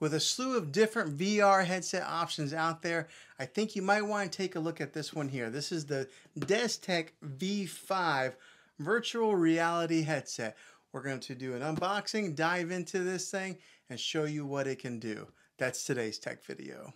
With a slew of different VR headset options out there, I think you might want to take a look at this one here. This is the Destek V5 virtual reality headset. We're going to do an unboxing, dive into this thing, and show you what it can do. That's today's tech video.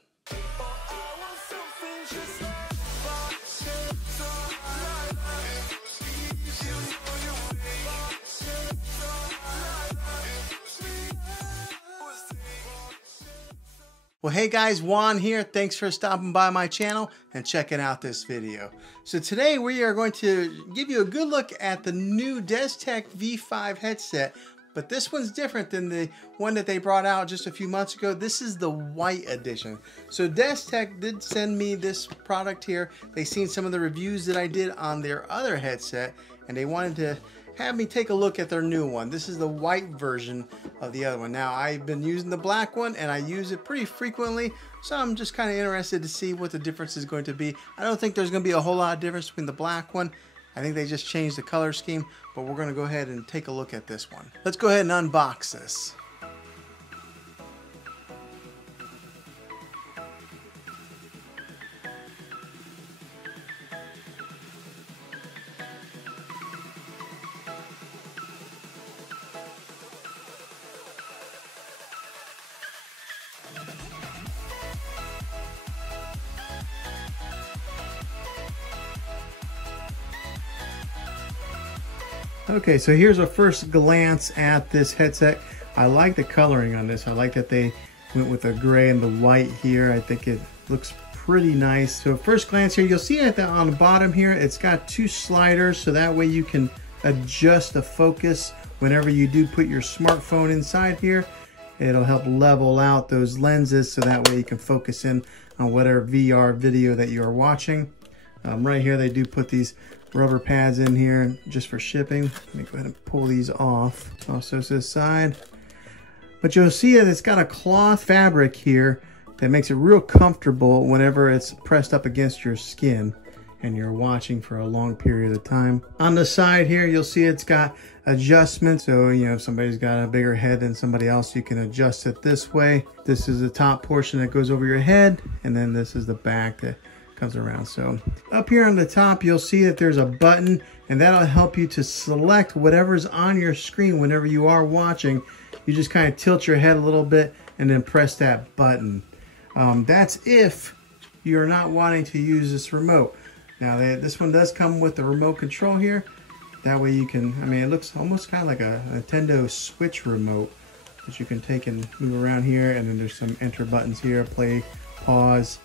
Well, hey guys, Juan here. Thanks for stopping by my channel and checking out this video. So today we are going to give you a good look at the new Destek V5 headset, but this one's different than the one that they brought out just a few months ago. This is the white edition. So Destek did send me this product here. They seen some of the reviews that I did on their other headset, and they wanted to have me take a look at their new one. This is the white version of the other one. Now, I've been using the black one and I use it pretty frequently, so I'm just kind of interested to see what the difference is going to be. I don't think there's going to be a whole lot of difference between the black one. I think they just changed the color scheme, but we're going to go ahead and take a look at this one. Let's go ahead and unbox this. Okay, so here's a first glance at this headset. I like the coloring on this. I like that they went with the gray and the white here. I think it looks pretty nice. So first glance here, you'll see that on the bottom here, it's got two sliders, so that way you can adjust the focus whenever you do put your smartphone inside here. It'll help level out those lenses so that way you can focus in on whatever VR video that you're watching. Right here, they do put these rubber pads in here just for shipping. Let me go ahead and pull these off. Also to the side. But you'll see that it's got a cloth fabric here that makes it real comfortable whenever it's pressed up against your skin and you're watching for a long period of time. On the side here, you'll see it's got adjustments. So, you know, if somebody's got a bigger head than somebody else, you can adjust it this way. This is the top portion that goes over your head, and then this is the back that comes around. So up here on the top, you'll see that there's a button, and that'll help you to select whatever's on your screen whenever you are watching. You just kind of tilt your head a little bit and then press that button. That's if you're not wanting to use this remote. Now this one does come with the remote control here. That way you can, I mean, it looks almost kind of like a Nintendo Switch remote that you can take and move around here, and then there's some enter buttons here, play, pause.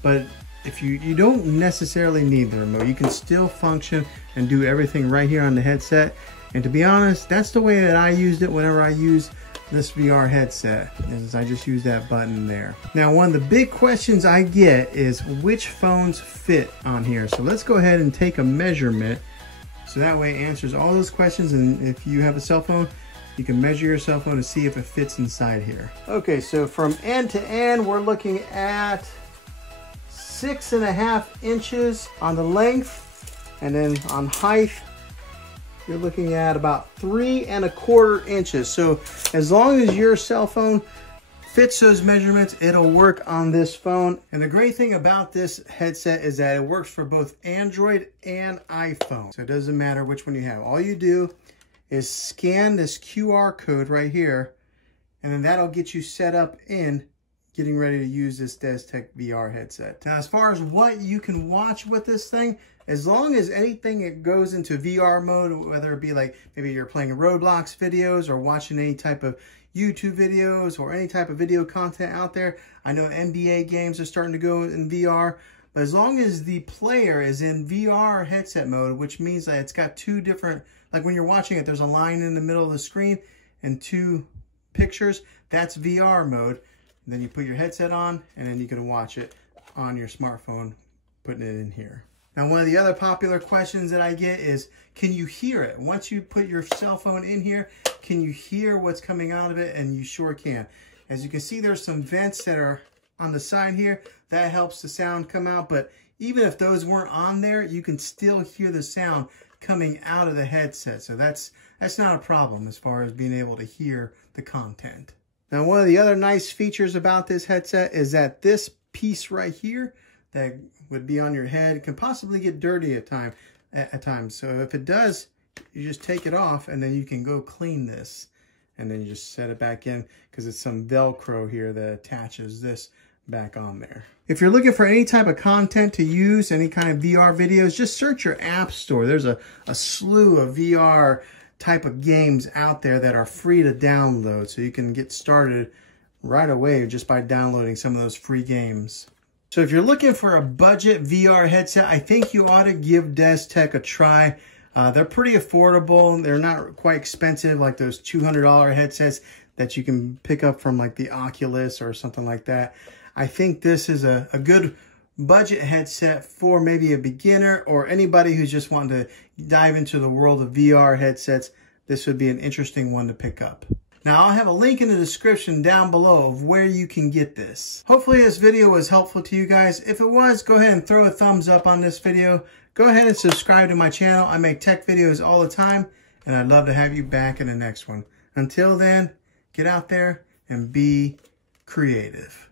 But if you don't necessarily need the remote, you can still function and do everything right here on the headset. And to be honest, that's the way that I used it whenever I use this VR headset, is I just use that button there. Now, one of the big questions I get is which phones fit on here. So let's go ahead and take a measurement, so that way it answers all those questions. And if you have a cell phone, you can measure your cell phone to see if it fits inside here. Okay, so from end to end, we're looking at 6.5 inches on the length, and then on height you're looking at about 3.25 inches. So as long as your cell phone fits those measurements, it'll work on this phone. And the great thing about this headset is that it works for both Android and iPhone. So it doesn't matter which one you have. All you do is scan this QR code right here, and then that'll get you set up in getting ready to use this Destek VR headset. Now, as far as what you can watch with this thing, as long as anything that goes into VR mode, whether it be like maybe you're playing Roblox videos or watching any type of YouTube videos or any type of video content out there. I know NBA games are starting to go in VR, but as long as the player is in VR headset mode, which means that it's got two different, like when you're watching it, there's a line in the middle of the screen and two pictures, that's VR mode. And then you put your headset on, and then you can watch it on your smartphone, putting it in here. Now, one of the other popular questions that I get is, can you hear it? Once you put your cell phone in here, can you hear what's coming out of it? And you sure can. As you can see, there's some vents that are on the side here. That helps the sound come out. But even if those weren't on there, you can still hear the sound coming out of the headset. So that's not a problem as far as being able to hear the content. Now, one of the other nice features about this headset is that this piece right here that would be on your head can possibly get dirty at times. So if it does, you just take it off and then you can go clean this. And then you just set it back in because it's some Velcro here that attaches this back on there. If you're looking for any type of content to use, any kind of VR videos, just search your app store. There's a slew of VR type of games out there that are free to download. So you can get started right away just by downloading some of those free games. So if you're looking for a budget VR headset, I think you ought to give Destek a try. They're pretty affordable. They're not quite expensive like those $200 headsets that you can pick up from like the Oculus or something like that. I think this is a good budget headset for maybe a beginner or anybody who's just wanting to dive into the world of VR headsets. This would be an interesting one to pick up. Now, I'll have a link in the description down below of where you can get this. Hopefully this video was helpful to you guys. If it was, go ahead and throw a thumbs up on this video. Go ahead and subscribe to my channel. I make tech videos all the time, and I'd love to have you back in the next one. Until then, get out there and be creative.